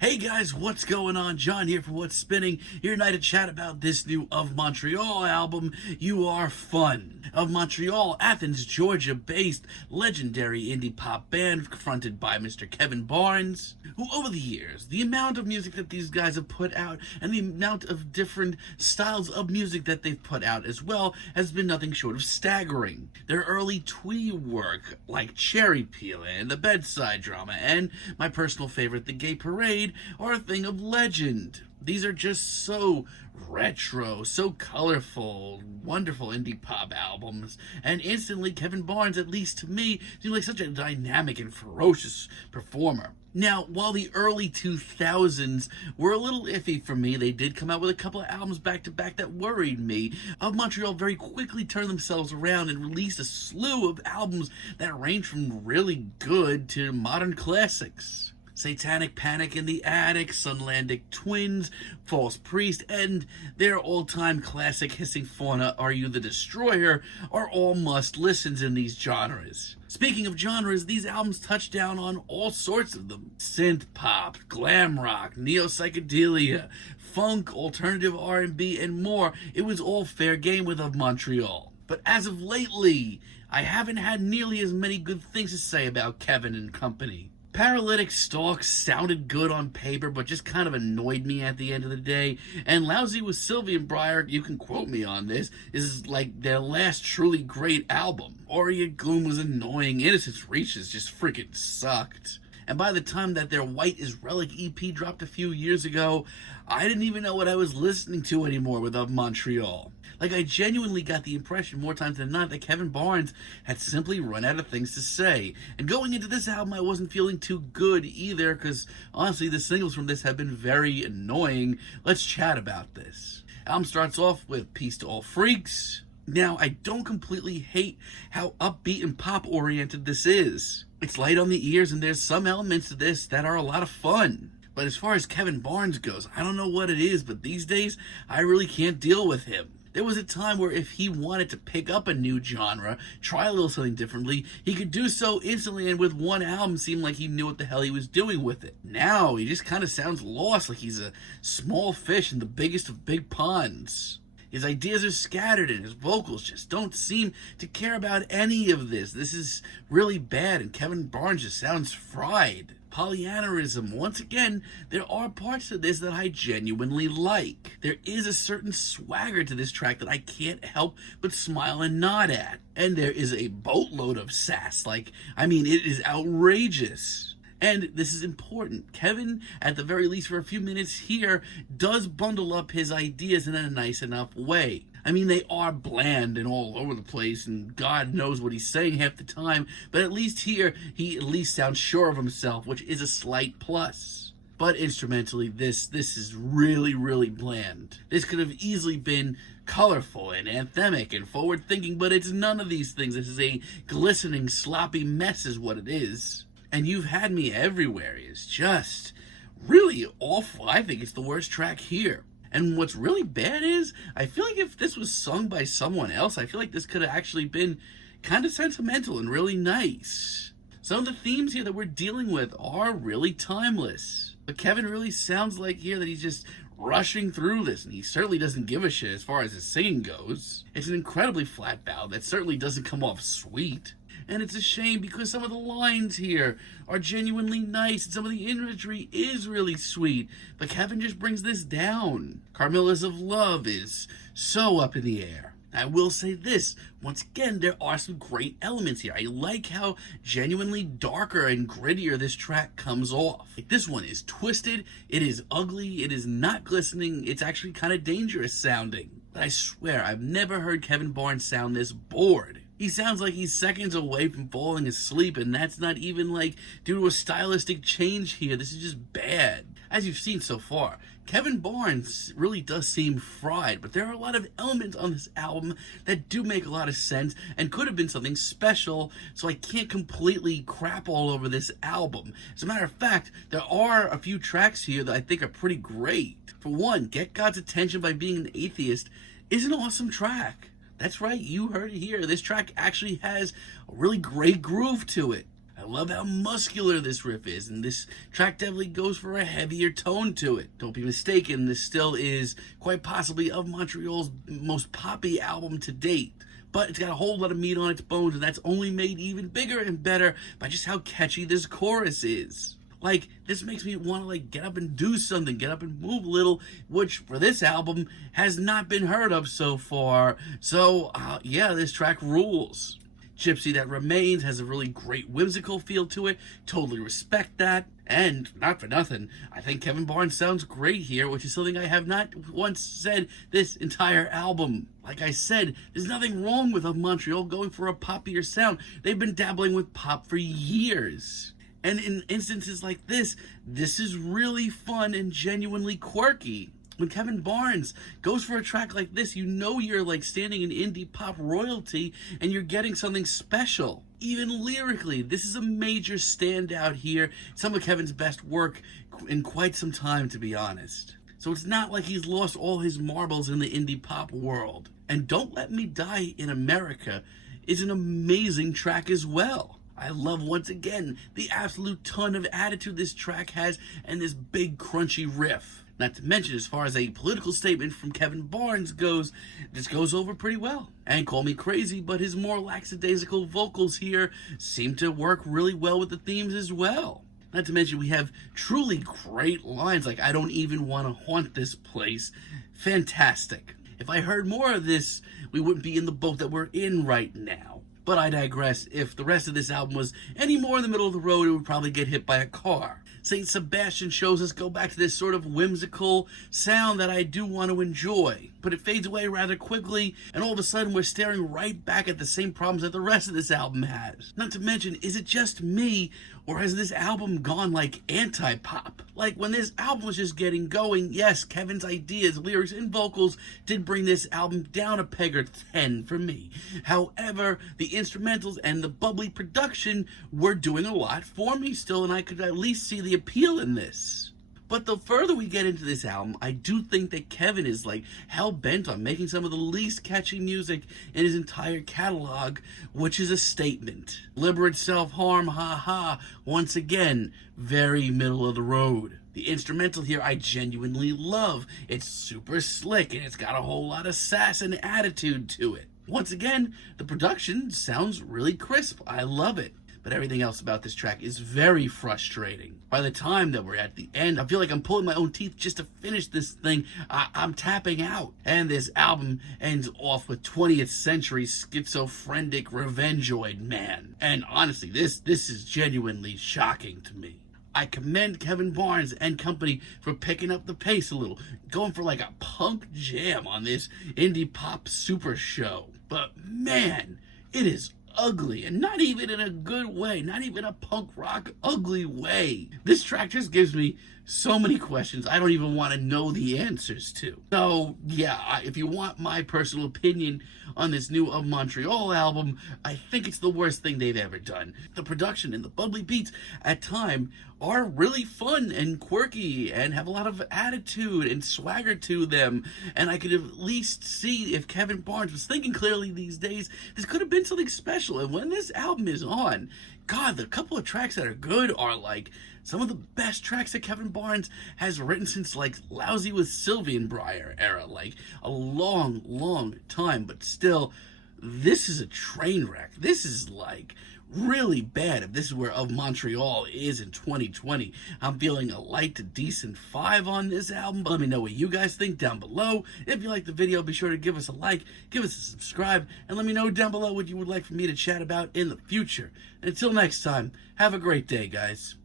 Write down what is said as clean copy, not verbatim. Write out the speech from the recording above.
Hey guys, what's going on? John here for What's Spinning, here tonight to chat about this new Of Montreal album, You Are Fun. Of Montreal, Athens, Georgia-based legendary indie pop band fronted by Mr. Kevin Barnes, who over the years, the amount of music that these guys have put out and the amount of different styles of music that they've put out as well has been nothing short of staggering. Their early twee work, like Cherry Peel and The Bedside Drama, and my personal favorite, The Gay Parade, are a thing of legend. These are just so retro, so colorful, wonderful indie pop albums, and instantly Kevin Barnes, at least to me, seemed like such a dynamic and ferocious performer. Now, while the early 2000s were a little iffy for me, they did come out with a couple of albums back-to-back that worried me. Of Montreal very quickly turned themselves around and released a slew of albums that range from really good to modern classics. Satanic Panic in the Attic, Sunlandic Twins, False Priest, and their all-time classic Hissing Fauna, Are You the Destroyer, are all must-listens in these genres. Speaking of genres, these albums touch down on all sorts of them. Synth pop, glam rock, neo-psychedelia, funk, alternative R&B, and more. It was all fair game with Of Montreal. But as of lately, I haven't had nearly as many good things to say about Kevin and company. Paralytic Stalk sounded good on paper, but just kind of annoyed me at the end of the day. And Lousy with Sylvian Breyer, you can quote me on this, is like their last truly great album. Aurea Gloom was annoying. Innocence Reaches just freaking sucked. And by the time that their White is Relic EP dropped a few years ago, I didn't even know what I was listening to anymore with Of Montreal. Like, I genuinely got the impression more times than not that Kevin Barnes had simply run out of things to say. And going into this album, I wasn't feeling too good either, because honestly, the singles from this have been very annoying. Let's chat about this. Album starts off with Peace to All Freaks. Now, I don't completely hate how upbeat and pop-oriented this is. It's light on the ears, and there's some elements to this that are a lot of fun. But as far as Kevin Barnes goes, I don't know what it is, but these days, I really can't deal with him. There was a time where if he wanted to pick up a new genre, try a little something differently, he could do so instantly and with one album seem like he knew what the hell he was doing with it. Now, he just kind of sounds lost, like he's a small fish in the biggest of big ponds. His ideas are scattered and his vocals just don't seem to care about any of this. This is really bad and Kevin Barnes just sounds fried. Polyana ISM, once again, there are parts of this that I genuinely like. There is a certain swagger to this track that I can't help but smile and nod at. And there is a boatload of sass, it is outrageous. And this is important. Kevin, at the very least for a few minutes here, does bundle up his ideas in a nice enough way. They are bland and all over the place, and God knows what he's saying half the time, but at least here, he at least sounds sure of himself, which is a slight plus. But instrumentally, this is really, really bland. This could have easily been colorful and anthemic and forward-thinking, but it's none of these things. This is a glistening, sloppy mess is what it is. And You've Had Me Everywhere is just really awful. I think it's the worst track here. And what's really bad is, I feel like if this was sung by someone else, I feel like this could have actually been kind of sentimental and really nice. Some of the themes here that we're dealing with are really timeless. But Kevin really sounds like here that he's just rushing through this, and he certainly doesn't give a shit as far as his singing goes. It's an incredibly flat ballad that certainly doesn't come off sweet. And it's a shame because some of the lines here are genuinely nice and some of the imagery is really sweet. But Kevin just brings this down. Carmilla's of Love is so up in the air. I will say this, once again, there are some great elements here. I like how genuinely darker and grittier this track comes off. This one is twisted, it is ugly, it is not glistening, it's actually kind of dangerous sounding. But I swear, I've never heard Kevin Barnes sound this bored. He sounds like he's seconds away from falling asleep, and that's not even due to a stylistic change here. This is just bad. As you've seen so far, Kevin Barnes really does seem fried, but there are a lot of elements on this album that do make a lot of sense and could have been something special, so I can't completely crap all over this album. As a matter of fact, there are a few tracks here that I think are pretty great. For one, Get God's Attention by Being an Atheist is an awesome track. That's right, you heard it here. This track actually has a really great groove to it. I love how muscular this riff is, and this track definitely goes for a heavier tone to it. Don't be mistaken, this still is quite possibly of Montreal's most poppy album to date. But it's got a whole lot of meat on its bones, and that's only made even bigger and better by just how catchy this chorus is. Like, this makes me want to, like, get up and do something, get up and move a little, which, for this album, has not been heard of so far. So, yeah, this track rules. Gypsy That Remains has a really great whimsical feel to it. Totally respect that. And, not for nothing, I think Kevin Barnes sounds great here, which is something I have not once said this entire album. Like I said, there's nothing wrong with Montreal going for a poppier sound. They've been dabbling with pop for years. And in instances like this is really fun and genuinely quirky. When Kevin Barnes goes for a track like this, you know you're like standing in indie pop royalty and you're getting something special. Even lyrically, this is a major standout here. Some of Kevin's best work in quite some time, to be honest. So it's not like he's lost all his marbles in the indie pop world. And Don't Let Me Die in America is an amazing track as well. I love, once again, the absolute ton of attitude this track has and this big crunchy riff. Not to mention, as far as a political statement from Kevin Barnes goes, this goes over pretty well. And call me crazy, but his more lackadaisical vocals here seem to work really well with the themes as well. Not to mention, we have truly great lines like, "I don't even want to haunt this place." Fantastic. If I heard more of this, we wouldn't be in the boat that we're in right now. But I digress. If the rest of this album was any more in the middle of the road, it would probably get hit by a car. St. Sebastian shows us go back to this sort of whimsical sound that I do want to enjoy. But it fades away rather quickly, and all of a sudden we're staring right back at the same problems that the rest of this album has. Not to mention, is it just me, or has this album gone like anti-pop? Like, when this album was just getting going, yes, Kevin's ideas, lyrics, and vocals did bring this album down a peg or 10 for me. However, the instrumentals and the bubbly production were doing a lot for me still, and I could at least see the appeal in this. But the further we get into this album, I do think that Kevin is like hell-bent on making some of the least catchy music in his entire catalog, which is a statement. Liberabit, Self-Harm, ha, once again, very middle of the road. The instrumental here I genuinely love. It's super slick and it's got a whole lot of sass and attitude to it. Once again, the production sounds really crisp. I love it. But everything else about this track is very frustrating. By the time that we're at the end, I feel like I'm pulling my own teeth just to finish this thing. I'm tapping out. And this album ends off with 20th century schizophrenic revengeoid man. And honestly, this is genuinely shocking to me. I commend Kevin Barnes and company for picking up the pace a little, going for like a punk jam on this indie pop super show. But man, it is ugly, and not even in a good way, not even a punk rock ugly way. This track just gives me so many questions I don't even want to know the answers to. So yeah, if you want my personal opinion on this new Of Montreal album, I think it's the worst thing they've ever done. The production and the bubbly beats at time are really fun and quirky and have a lot of attitude and swagger to them, and I could at least see if Kevin Barnes was thinking clearly these days, this could have been something special. And when this album is on, God, the couple of tracks that are good are like some of the best tracks that Kevin Barnes has written since like Lousy with Sylvian Breyer era, like a long time. But still, this is a train wreck. This is like really bad. If this is where Of Montreal is in 2020, I'm feeling a light to decent 5 on this album. But let me know what you guys think down below. If you like the video, be sure to give us a like, give us a subscribe, and let me know down below what you would like for me to chat about in the future. Until next time, have a great day, guys.